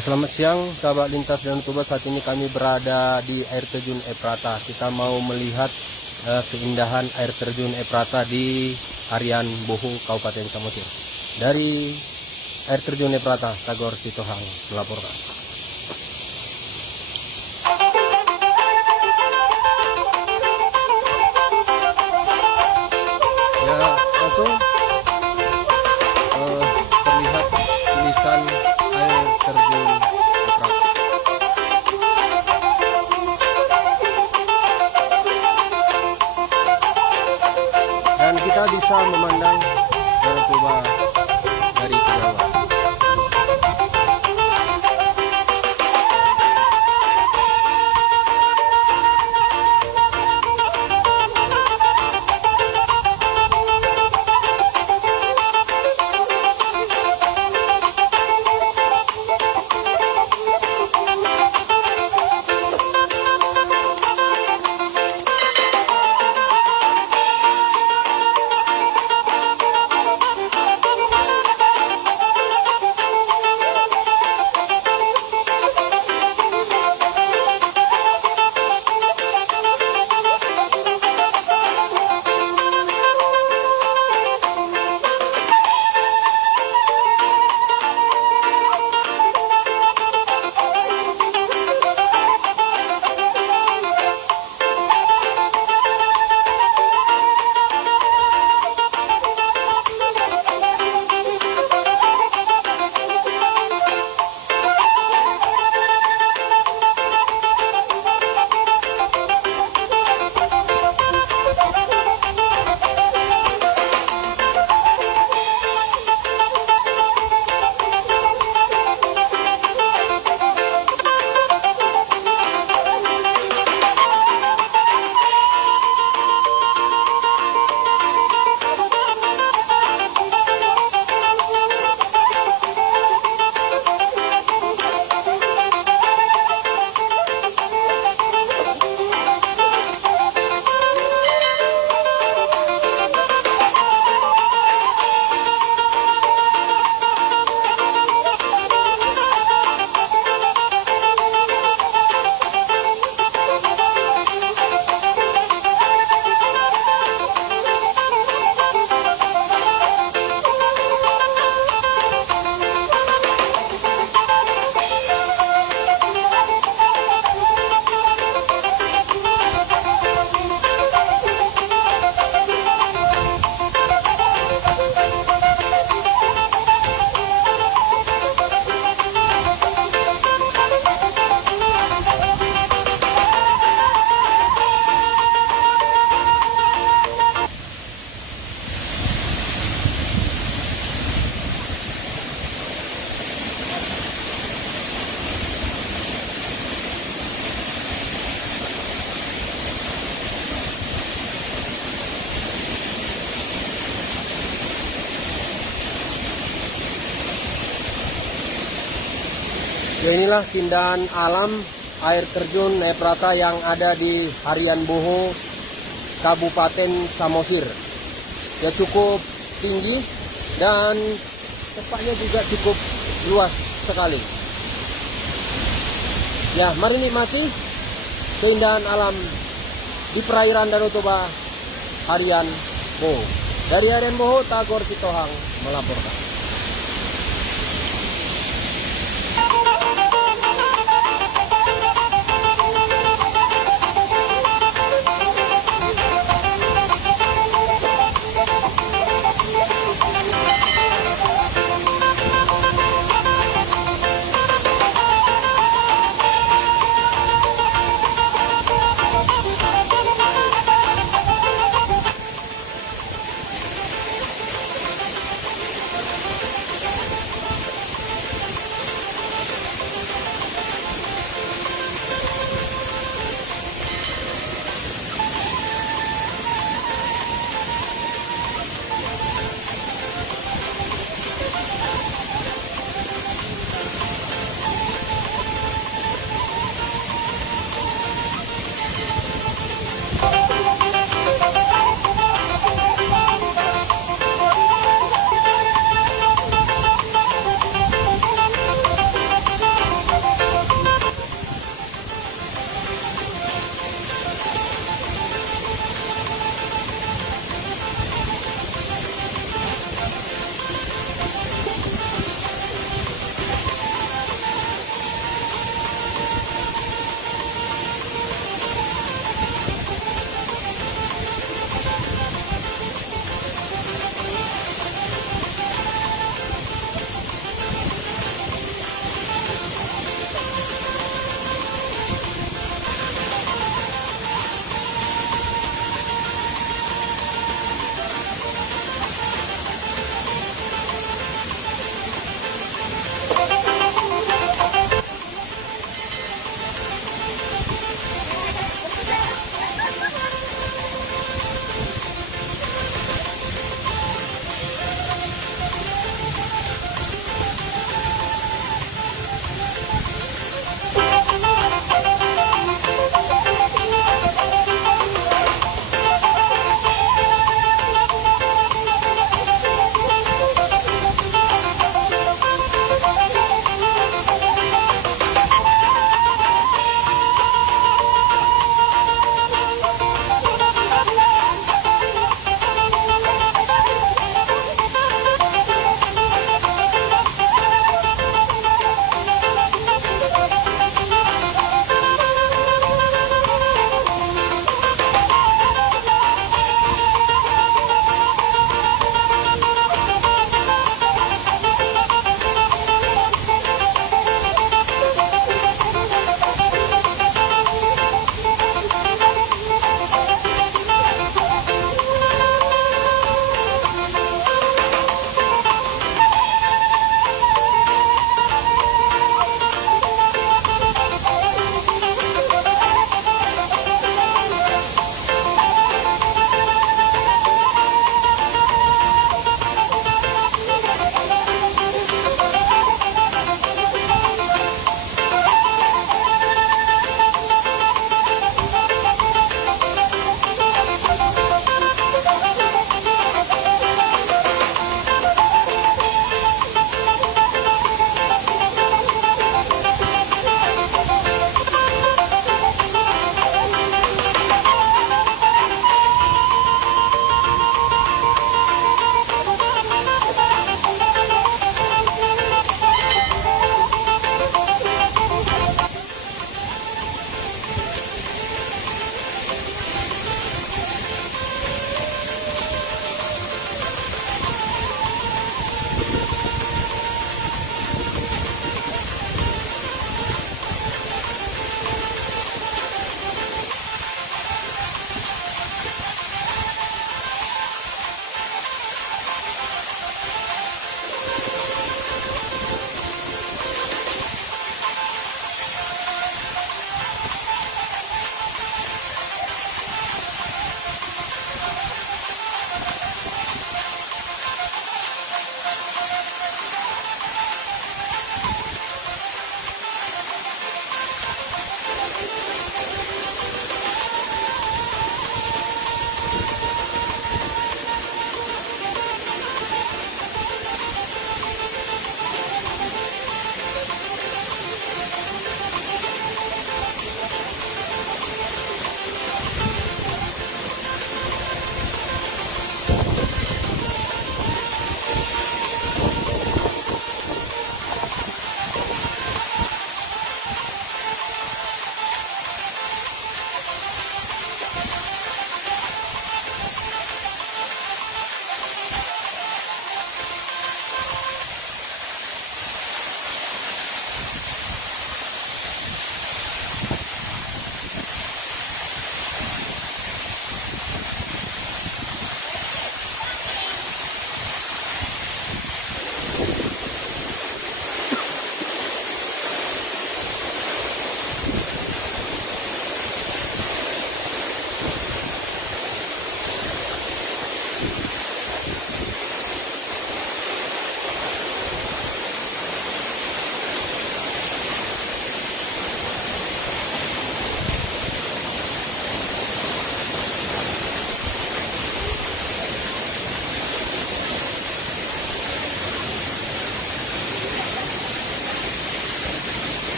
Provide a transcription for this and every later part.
Ya, selamat siang sahabat lintas dan tuba. Saat ini kami berada di air terjun Ephrata. Kita mau melihat keindahan air terjun Ephrata di Harian Boho, Kabupaten Samosir. Dari air terjun Ephrata, Tagor Sitohang melaporkan. Ya, langsung terlihat tulisan air terjun Ephrata. Dan kita bisa memandang Danau Toba dari kejauhan. Ya, inilah keindahan alam air terjun Ephrata yang ada di Harian Boho, Kabupaten Samosir. Ya, cukup tinggi dan tempatnya juga cukup luas sekali. Ya, mari nikmati keindahan alam di perairan Danau Toba, Harian Boho. Dari Harian Boho, Tagor Sitohang melaporkan.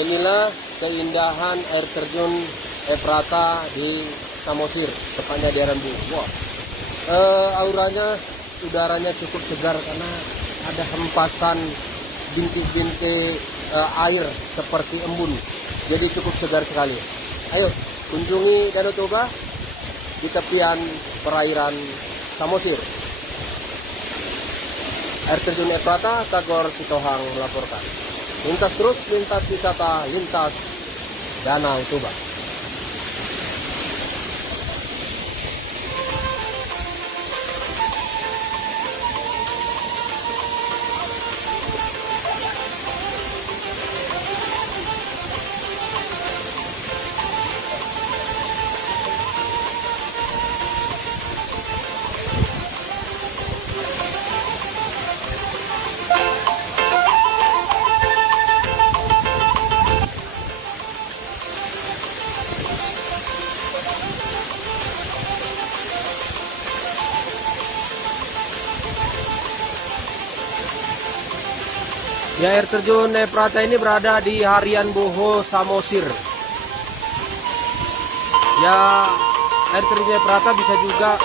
inilah keindahan air terjun Ephrata di Samosir, tepatnya di Arian Boho. Wah, auranya, udaranya cukup segar karena ada hempasan bintik-bintik air seperti embun. Jadi cukup segar sekali. Ayo kunjungi Danau Toba di tepian perairan Samosir. Air terjun Ephrata, Tagor Sitohang melaporkan. Lintas terus, lintas wisata, lintas Danau Toba. Ya, air terjun Ephrata ini berada di Arian Boho, Samosir. Ya, air terjun Ephrata bisa juga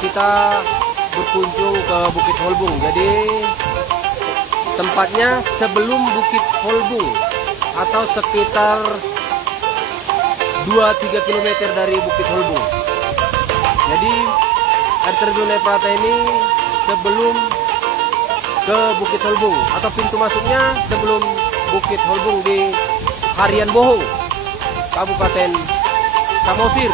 kita berkunjung ke Bukit Holbung. Jadi tempatnya sebelum Bukit Holbung atau sekitar 2-3 km dari Bukit Holbung. Jadi air terjun Ephrata ini sebelum ke Bukit Holbung atau pintu masuknya sebelum Bukit Holbung di Arian Boho, Kabupaten Samosir.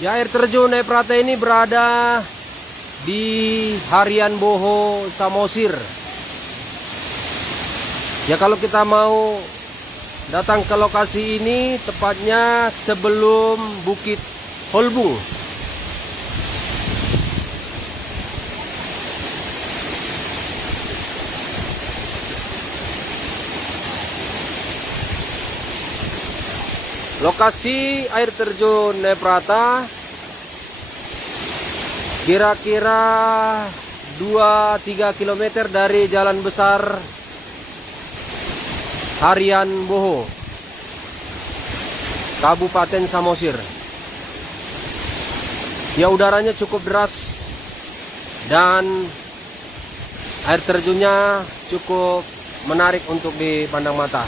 Ya, air terjun Ephrata ini berada di Arian Boho, Samosir. Ya, kalau kita mau datang ke lokasi ini, tepatnya sebelum Bukit Holbung. Lokasi air terjun Ephrata kira-kira 2-3 km dari jalan besar Arian Boho, Kabupaten Samosir. Ya, udaranya cukup deras dan air terjunnya cukup menarik untuk dipandang mata.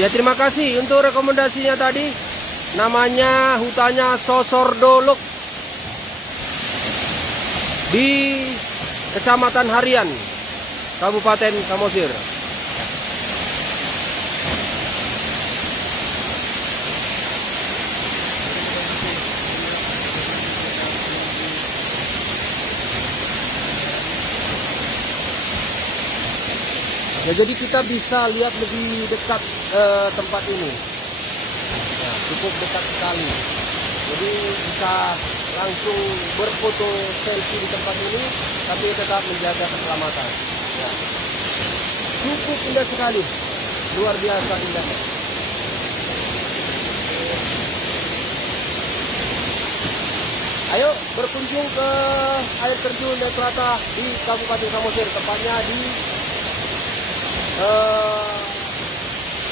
Ya, terima kasih untuk rekomendasinya tadi. Namanya hutannya Sosordolok di Kecamatan Harian, Kabupaten Samosir. Ya, jadi kita bisa lihat lebih dekat tempat ini. Nah, cukup dekat sekali. Jadi bisa langsung berfoto selfie di tempat ini, tapi tetap menjaga keselamatan. Ya. Cukup indah sekali, luar biasa indahnya. Ayo berkunjung ke air terjun Eprata di Kabupaten Samosir, tepatnya di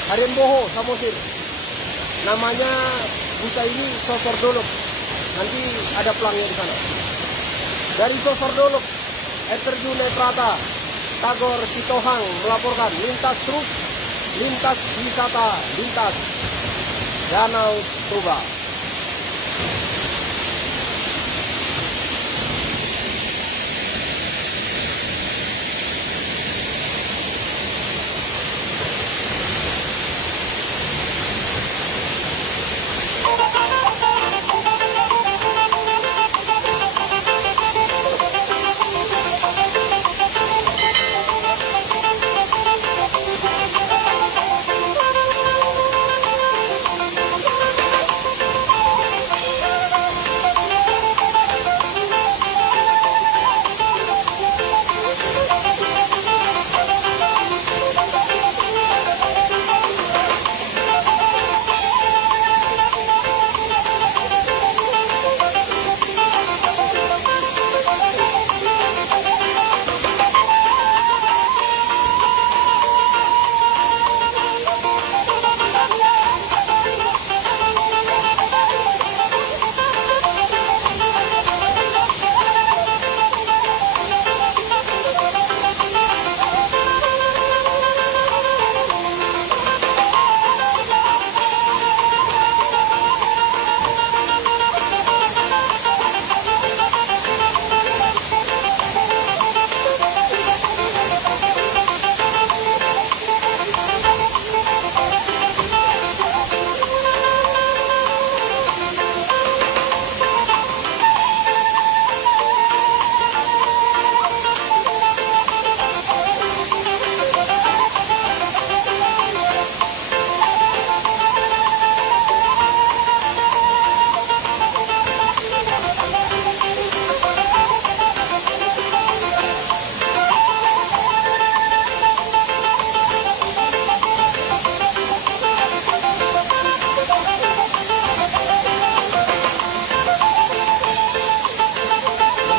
Harian Boho, Samosir. Namanya hutan ini Sosordolok. Nanti ada pelangnya di sana. Dari Sosordolok, air terjun Eprata, Tagor Sitohang melaporkan lintas truk, lintas wisata, lintas Danau Toba.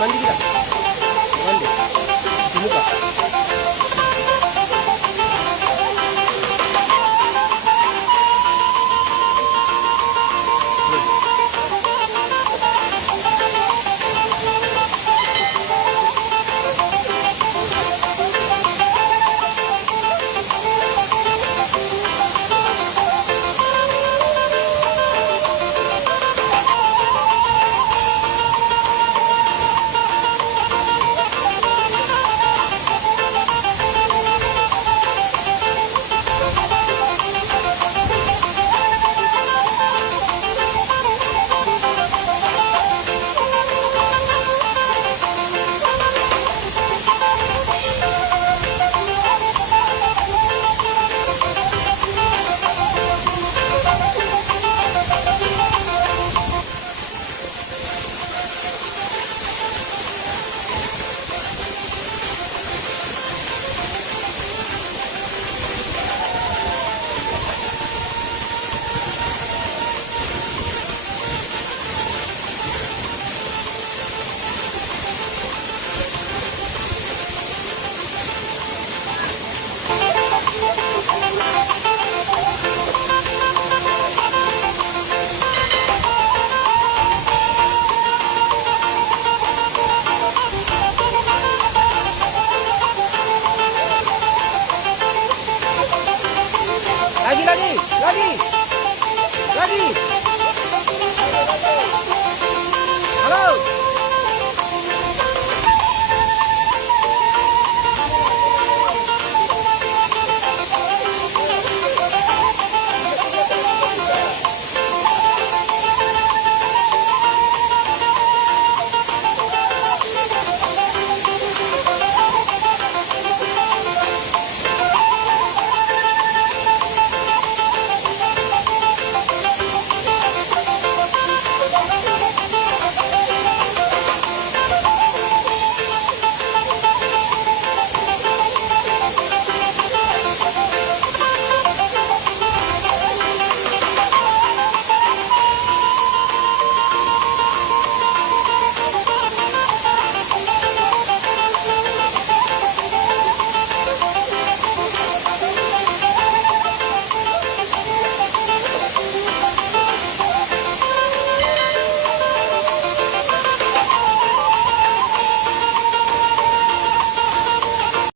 Mandi kita. Mandi. Di muka. Lagi. Lagi.